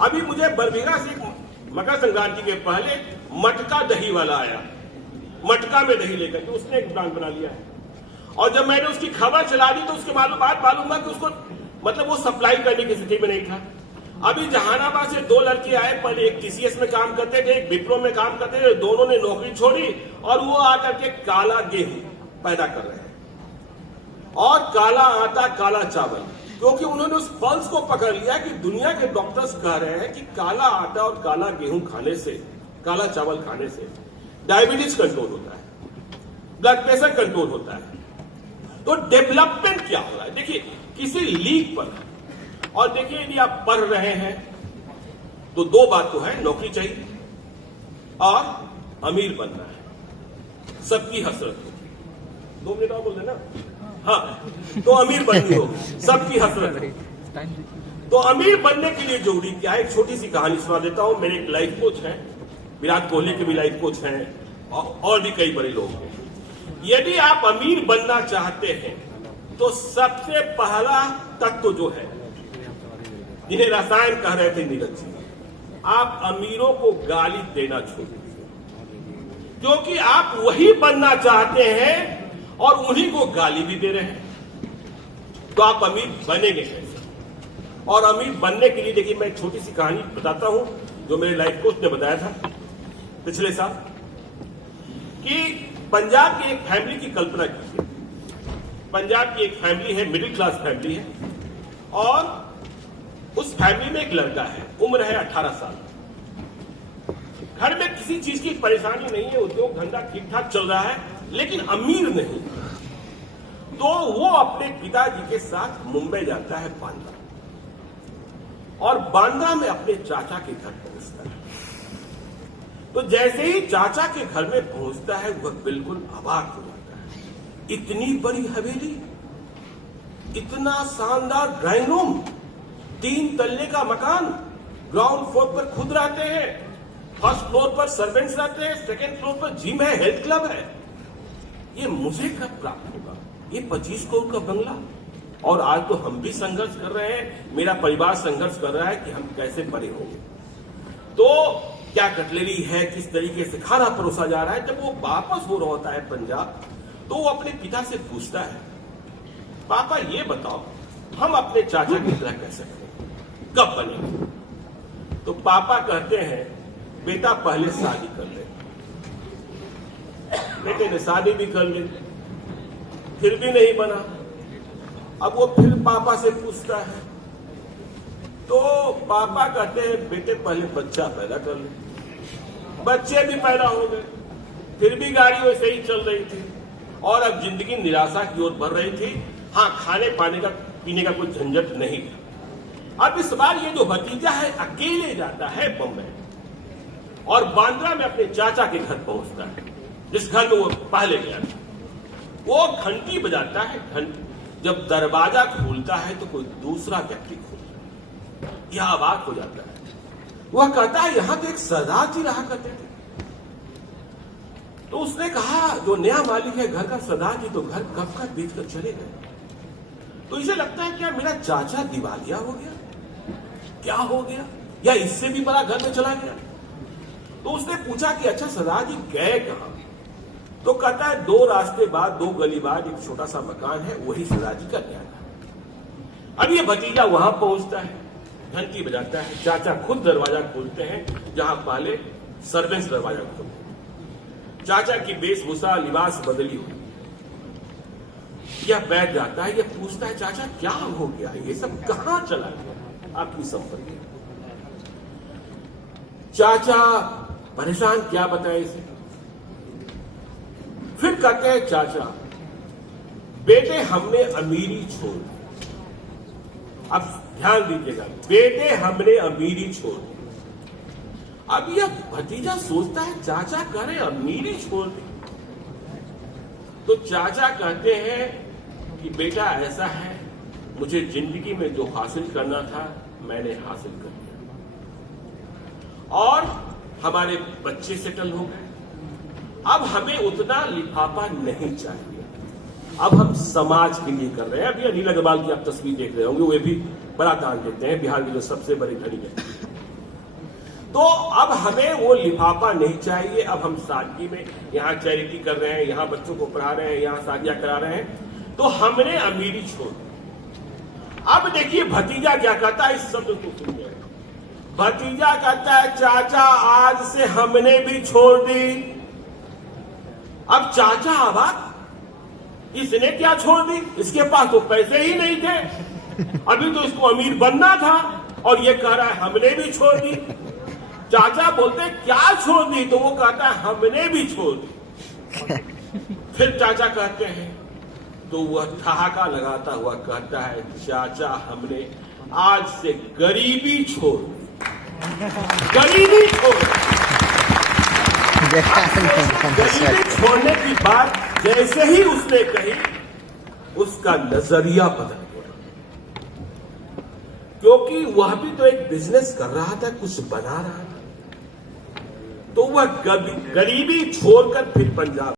अभी मुझे बरबीघा से मकर संक्रांति के पहले मटका दही वाला आया, मटका में दही लेकर के उसने एक ब्रांड बना लिया है। और जब मैंने उसकी खबर चला दी तो उसके बाद मालूम हुआ कि उसको मतलब वो सप्लाई करने की स्थिति में नहीं था। अभी जहानाबाद से 2 लड़के आए, पहले एक टीसीएस में काम करते थे, एक विप्रो में काम करते थे, दोनों ने नौकरी छोड़ी और वो आकर के काला गेहूं पैदा कर रहे हैं और काला आटा काला चावल, क्योंकि उन्होंने उस पल्स को पकड़ लिया कि दुनिया के डॉक्टर्स कह रहे हैं कि काला आटा और काला गेहूं खाने से, काला चावल खाने से डायबिटीज कंट्रोल होता है, ब्लड प्रेशर कंट्रोल होता है। तो डेवलपमेंट क्या हो रहा है देखिए, किसी लीक पर। और देखिए यदि आप पढ़ रहे हैं तो 2 बात तो है, नौकरी चाहिए और अमीर बनना है, सबकी हसरत हो। 2 मिनट और बोल देना। हाँ, तो अमीर बननी होगी, सबकी हसरत हो। तो अमीर बनने के लिए जरूरी क्या है, एक छोटी सी कहानी सुना देता हूं। मेरे एक लाइफ कोच हैं, विराट कोहली के भी लाइफ कोच हैं और भी कई बड़े लोग हैं। यदि आप अमीर बनना चाहते हैं तो सबसे पहला तत्व जो है, जिन्हें रसायन कह रहे थे नीरज जी, आप अमीरों को गाली देना छोड़ दीजिए, क्योंकि आप वही बनना चाहते हैं और उन्हीं को गाली भी दे रहे हैं। तो आप अमीर बनेंगे कैसे? और अमीर बनने के लिए देखिए मैं एक छोटी सी कहानी बताता हूं जो मेरे लाइफ कोच ने बताया था पिछले साल, कि पंजाब की एक फैमिली की कल्पना कीजिए। पंजाब की एक फैमिली है, मिडिल क्लास फैमिली है, और उस फैमिली में एक लड़का है, उम्र है 18 साल। घर में किसी चीज की परेशानी नहीं है, उद्योग धंधा ठीक ठाक चल रहा है, लेकिन अमीर नहीं। तो वो अपने पिताजी के साथ मुंबई जाता है, बांद्रा, और बांद्रा में अपने चाचा के घर पहुंचता है। तो जैसे ही चाचा के घर में पहुंचता है वह बिल्कुल अवाक हो जाता है। इतनी बड़ी हवेली, इतना शानदार ड्राइंग रूम, 3 तल्ले का मकान, ग्राउंड फ्लोर पर खुद रहते हैं, फर्स्ट फ्लोर पर सर्वेंट्स रहते हैं, सेकंड फ्लोर पर जिम है, हेल्थ क्लब है। ये मुझे कब प्राप्त होगा? ये 25 करोड़ का बंगला। और आज तो हम भी संघर्ष कर रहे हैं, मेरा परिवार संघर्ष कर रहा है कि हम कैसे बड़े होंगे। तो क्या कटलेरी है, किस तरीके से खाना परोसा जा रहा है। जब वो वापस हो रहा होता है पंजाब, तो वो अपने पिता से पूछता है, पापा ये बताओ हम अपने चाचा की तरह कैसे बने, कब बनेंगे? तो पापा कहते हैं, बेटा पहले शादी कर ले। बेटे ने शादी भी कर ली, फिर भी नहीं बना। अब वो फिर पापा से पूछता है, तो पापा कहते हैं, बेटे पहले बच्चा पैदा कर ले। बच्चे भी पैदा हो गए, फिर भी गाड़ी वैसे ही चल रही थी और अब जिंदगी निराशा की ओर बढ़ रही थी। हाँ, खाने पाने का पीने का कोई झंझट नहीं था। अब इस बार ये जो भतीजा है अकेले जाता है बम्बई और बांद्रा में अपने चाचा के घर पहुंचता है, जिस घर में वो पहले गया था। वो घंटी बजाता है, घंटी जब दरवाजा खोलता है तो कोई दूसरा व्यक्ति खोलता है। यह अवाक हो जाता है। वह कहता है, यहां तो एक सरदार जी रहा करते थे। तो उसने कहा, जो नया मालिक है घर का, सरदार जी तो घर कब का बेच कर चले गए। तो इसे लगता है क्या मेरा चाचा दिवालिया हो गया, क्या हो गया, या इससे भी बड़ा घर में चला गया। तो उसने पूछा कि अच्छा सरदार जी गए कहां? तो कहता है, 2 रास्ते बाद, 2 गली बाद एक छोटा सा मकान है, वही सरदार जी का गया था। अब ये भतीजा वहां पहुंचता है, घंटी बजाता है, चाचा खुद दरवाजा खोलते हैं, जहां पहले सर्वेंट्स दरवाजा खोलते। चाचा की वेशभूषा, लिबास बदली हुई। यह बैठ जाता है, यह पूछता है, चाचा क्या हो गया, ये सब कहां चला गया आपकी संपत्ति? चाचा परेशान, क्या बताए इसे। फिर कहते हैं, चाचा बेटे हमने अमीरी छोड़ दी। अब ध्यान दीजिएगा, बेटे हमने अमीरी छोड़ दी। अब यह भतीजा सोचता है, चाचा कह रहे अमीरी छोड़ दी। तो चाचा कहते हैं कि बेटा ऐसा है, मुझे जिंदगी में जो हासिल करना था मैंने हासिल कर लिया और हमारे बच्चे सेटल हो गए। अब हमें उतना लिफाफा नहीं चाहिए, अब हम समाज के लिए कर रहे हैं। अभी अनिल अग्रवाल की आप तस्वीर देख रहे होंगे, वे भी बड़ा दान देते हैं, बिहार के जो सबसे बड़े धनी व्यक्ति। तो अब हमें वो लिफाफा नहीं चाहिए। अब हम सादगी में यहाँ चैरिटी कर रहे हैं, यहाँ बच्चों को पढ़ा रहे हैं, यहाँ शादियां करा रहे हैं, तो हमने अमीरी छोड़ दी। अब देखिए भतीजा क्या कहता है, इस शब्द को सुनिए। भतीजा कहता है चाचा आज से हमने भी छोड़ दी। अब चाचा अबाक, इसने क्या छोड़ दी, इसके पास तो पैसे ही नहीं थे, अभी तो इसको अमीर बनना था और ये कह रहा है हमने भी छोड़ दी। चाचा बोलते क्या छोड़ दी, तो वो कहता है हमने भी छोड़ दी। फिर चाचा कहते हैं, तो वह ठहाका लगाता हुआ कहता है चाचा हमने आज से गरीबी छोड़ दी, गरीबी छोड़ दी। गरीबी छोड़ने की बात जैसे ही उसने कही, उसका नजरिया बदल गया, क्योंकि वह भी तो एक बिजनेस कर रहा था, कुछ बना रहा था। तो वह गरीबी छोड़कर फिर पंजाब